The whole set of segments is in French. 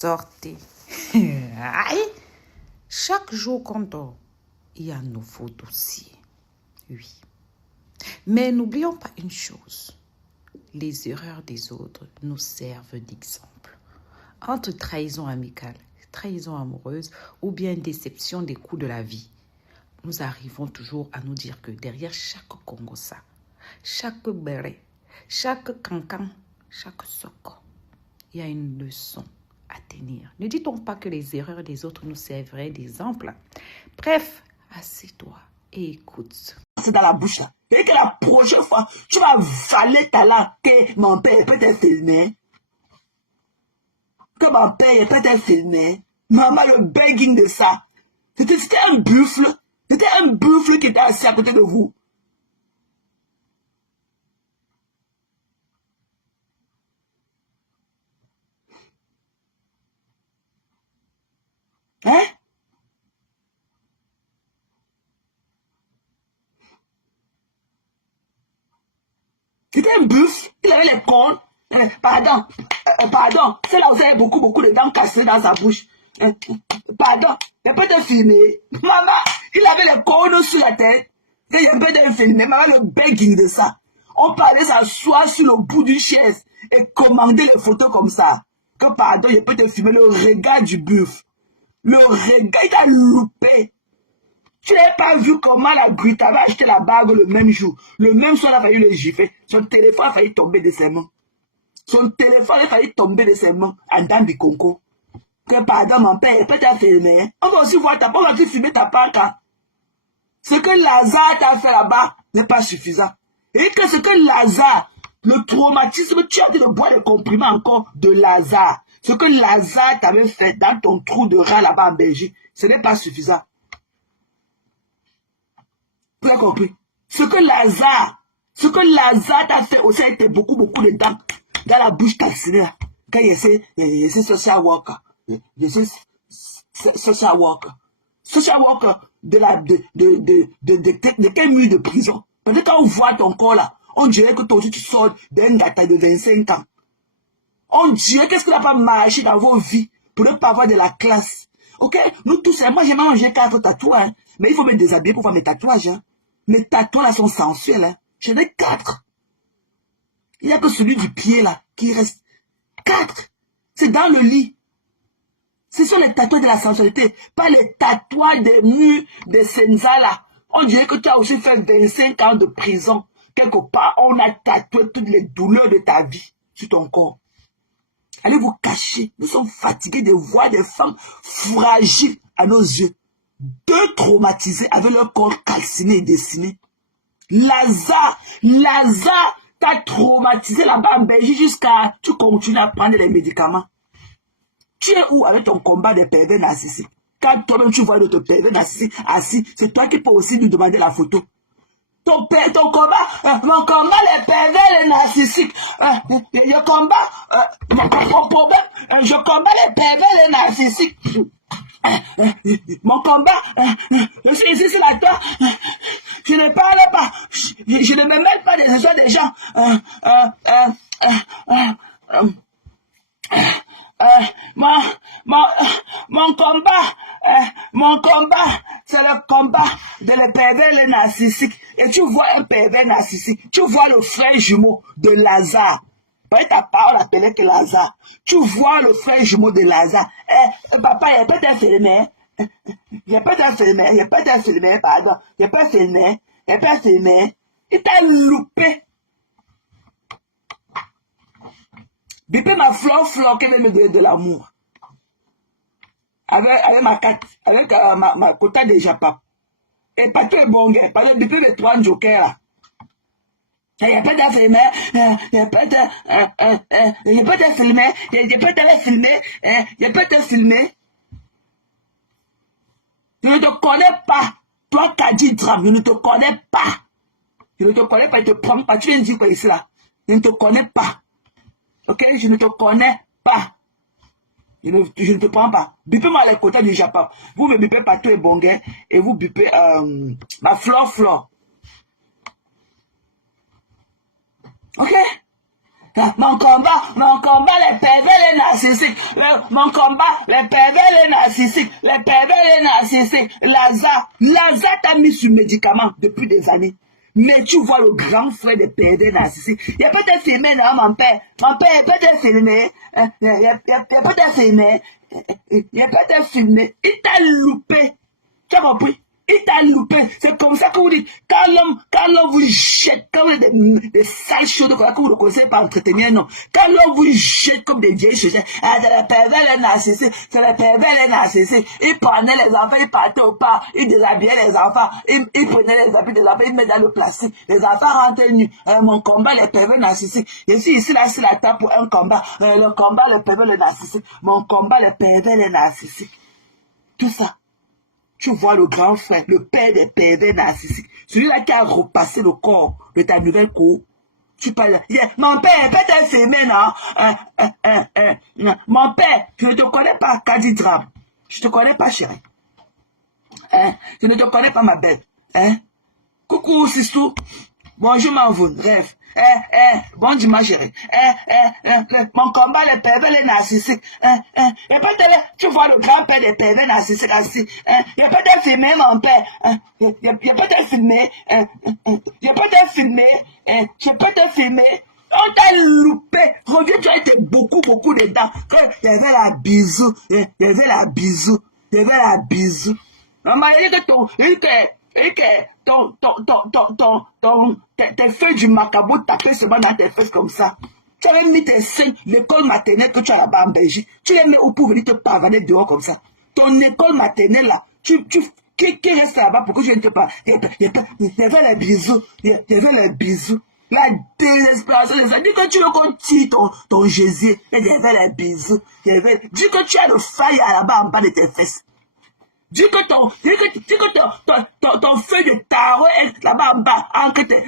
Sortez. Aïe. Chaque jour qu'on dort, il y a un nouveau dossier. Oui. Mais n'oublions pas une chose. Les erreurs des autres nous servent d'exemple. Entre trahison amicale, trahison amoureuse ou bien déception des coups de la vie, nous arrivons toujours à nous dire que derrière chaque Congossa, chaque béret, chaque cancan, chaque soko, il y a une leçon à tenir. Ne dit-on pas que les erreurs des autres nous serviraient d'exemple? Bref, assieds-toi et écoute. C'est dans la bouche là. Et que la prochaine fois, tu vas valer ta langue que mon père peut être filmé. Que mon père peut être filmé. Maman, le begging de ça. C'était un buffle. C'était un buffle qui était assis à côté de vous. Hein? C'était un buffle. Il avait les cornes. Pardon. Pardon. C'est là où il y avait beaucoup de dents cassées dans sa bouche. Pardon. Il peut te filmer. Maman, il avait les cornes sur la tête. Il peut te filmer. Maman, le begging de ça. On parlait s'asseoir sur le bout d'une chaise et commander les photos comme ça. Que pardon, il peut te filmer le regard du buffle. Le regard, il t'a loupé. Tu n'avais pas vu comment la Brute avait acheté la bague le même jour. Le même soir, il a failli le gifler. Son téléphone a failli tomber de ses mains. Son téléphone a failli tomber de ses mains en dents du concours. Que pardon, mon père, il peut te filmer. On va aussi voir on va aussi filmer ta banque. Ce que Lazare t'a fait là-bas n'est pas suffisant. Et que ce que Lazare, le traumatisme, tu as de boire le comprimé encore de Lazare. Ce que Lazare t'avait fait dans ton trou de rat là-bas en Belgique, ce n'est pas suffisant. Vous avez compris? Ce que Lazare t'a fait aussi était beaucoup de dents dans la bouche calcinée. Quand il essaie social worker. Social worker. Social worker de quel mur de prison? Peut-être quand on voit ton corps là, on dirait que toi aussi tu sors d'un gâteau de 25 ans. On dirait qu'est-ce qu'il n'a pas marché dans vos vies pour ne pas avoir de la classe. Ok? Nous tous, moi j'ai mangé 4 tatouages, mais il faut me déshabiller pour faire mes tatouages. Hein. Mes tatouages là sont sensuels. Hein. J'en ai 4. Il n'y a que celui du pied là qui reste. 4. C'est dans le lit. Ce sont les tatouages de la sensualité, pas les tatouages des murs de Senza là. On dirait que tu as aussi fait 25 ans de prison. Quelque part, on a tatoué toutes les douleurs de ta vie sur ton corps. Allez vous cacher. Nous sommes fatigués de voir des femmes fragiles à nos yeux. Deux traumatisés avec leur corps calciné et dessiné. Lazare t'a traumatisé là-bas en Belgique jusqu'à tu continues à prendre les médicaments. Tu es où avec ton combat de pervers narcissique? Quand toi-même tu vois notre pervers narcissique assis, c'est toi qui peux aussi nous demander la photo. Ton combat, mon combat, les pervers, les narcissiques. Je combat, mon problème, je combats les pervers, les narcissiques. Mon combat, je suis ici sur la terre, je ne parle pas, je ne me mêle pas des histoires des gens. Mon combat, c'est le combat de les pervers, les narcissiques. Et tu vois un pervers narcissique, tu vois le frère jumeau de Lazare. Ta parole appelait que Lazare. Tu vois le frère jumeau de Lazare. Papa, il peut être filmé. Il peut être filmé, pardon. Il peut filmer. Il t'a loupé. Bipé ma fleur qui veut me donner de l'amour. Avec ma carte, avec ma quota de Japap. Et pas tout est bon, parce que depuis les 3 jokers, il peut être filmé, il peut être filmé. Je ne te connais pas. Toi, Kadi Dram, je ne te connais pas. Je ne te connais pas, je ne te prends pas. Tu viens de dire quoi ici là? Je ne te connais pas. Ok, je ne te connais pas. Je ne te prends pas. Bipez-moi les quotas du Japon. Vous me bipez partout et bonguin. Et vous bipez ma fleur. Ok? Mon combat, les pervers, les narcissiques. Mon combat, les pervers, les narcissiques. Les pervers, les narcissiques. Lazare t'a mis sur médicament depuis des années. Mais tu vois le grand frère des pervers narcissiques. Il a peut-être filmé, non, mon père. Mon père, il peut être filmé. Il a peut-être filmé. Il a peut-être filmé. Il t'a loupé. Tu as compris? Il t'a loupé. C'est comme ça que vous dites. Quand l'homme vous jette, quand vous êtes des sales choses, que vous ne connaissez pas entretenir, non. Quand l'homme vous jette comme des vieilles choses, c'est les pervers, les narcissiques, c'est les pervers, les narcissiques. Il prenait les enfants, il partait au parc, il déshabillait les enfants, il prenait les habits des enfants, il met dans le plastique. Les enfants rentrent nus. Mon combat, les pervers narcissiques. Je suis ici, là, sur la table pour un combat. Le combat, les pervers, les narcissiques. Mon combat, les pervers, les narcissiques. Tout ça. Tu vois le grand frère, le père des pervers narcissiques, celui-là qui a repassé le corps de ta nouvelle cour. Tu parles, mon père, peut-être filmé, non? Mon père, je ne te connais pas, Kadi Drame. Je ne te connais pas, chérie. Je ne te connais pas, ma belle. Coucou, Sistou. Bonjour, Mavoun. Bref. Bon dimanche, chérie. Mon combat, les pervers, les narcissiques. Et peut-être, tu vois le grand-père des pervers narcissiques assis. Il a peut-être filmé mon père. Il a peut-être filmé. Il a peut-être filmé. Je peux te filmer. On t'a loupé. Reviens, tu as été beaucoup dedans. Il y avait la bisou. Il y avait la bisou. Il y avait la bisou. Maman, il dit que tes feuilles du macabo tapées seulement dans tes fesses comme ça. Tu avais mis tes seins, l'école maternelle que tu as là-bas en Belgique. Tu les mets où pour venir te pavaner dehors comme ça. Ton école maternelle là, qui reste là-bas pour que je ne te parle. Il y avait les bisous. Il y avait les bisous. La désespération des gens. Dis que tu veux qu'on tire ton Jésus. Il y avait les bisous. Dis que tu as le faille là-bas en bas de tes fesses. Dis que ton feu de tarot est là-bas en bas,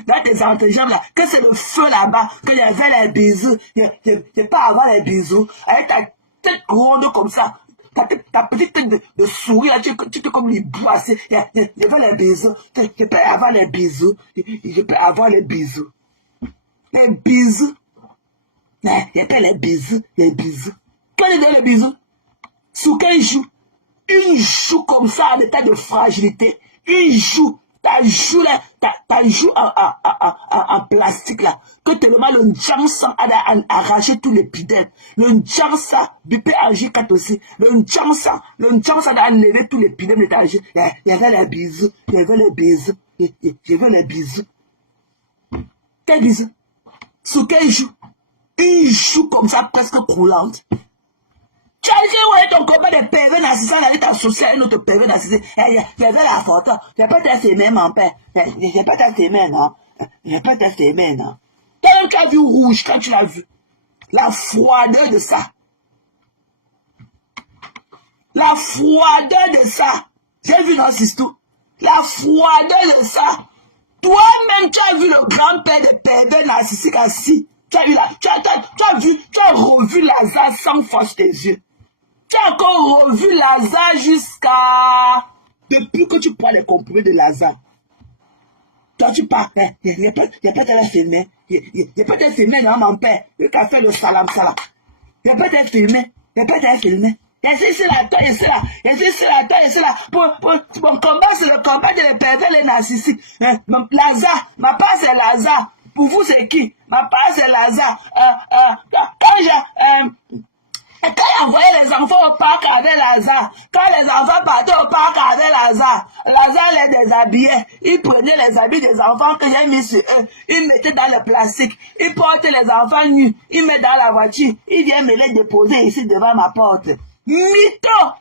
dans tes entrejambes là, que c'est le feu là-bas, qu'il y avait les bisous. Il n'y a pas avant les bisous. Avec ta tête ronde comme ça, ta petite tête de souris, tu es comme les boissés. Il y avait les bisous. Je peux avoir les bisous. Je peux avoir les bisous. Les bisous. Il y a les bisous. Les bisous. Quel est les bisous? Sous quel joue? Une joue comme ça en état de fragilité. Une joue. Ta joue là, ta joue en plastique là. Que tellement le Djansan a arraché tous les pidèles. Le Djansan, BP AG4 aussi. Le Djansan a enlevé tous les pidèles de ta joue. Il y avait les bisous. Il y avait les bisous. Il y avait les bisous. Quel bisou? Sous quel joue? Une joue comme ça presque croulante. Tu as dit, ouais, ton combat de pervers narcissique, elle est associée à un autre pervers narcissique. Il y avait la photo. Il n'y a pas de féminin, mon père. Il n'y a pas de féminin, non. Il n'y a pas de féminin, non. Toi-même, tu as vu rouge quand tu l'as vu. La froideur de ça. La froideur de ça. J'ai vu dans Sistou. La froideur de ça. Toi-même, tu as vu le grand-père de pervers narcissique assis. Tu as vu là. Tu as revu Lazare 100 fois sur tes yeux. Tu as encore revu Lazare jusqu'à... Depuis que tu prends les comprimés de Lazare. Toi, tu pars. Il n'y a pas de filmé. Il n'y a pas de filmé, non, mon père. Il a fait le salam. Il n'y a pas de filmé. Il n'y a pas de filmé. Il y a ici là, toi, ici là. Il y a ici là, toi, ici là. Mon combat, c'est le combat de les pervers, les narcissiques. Lazare. Ma part, c'est Lazare. Pour vous, c'est qui? Ma part, c'est Lazare. Quand il envoyait les enfants au parc avec Lazare, quand les enfants partaient au parc avec Lazare les déshabillait. Il prenait les habits des enfants que j'ai mis sur eux, il mettait dans le plastique, il portait les enfants nus, il met dans la voiture, il vient me les déposer ici devant ma porte. Mytho!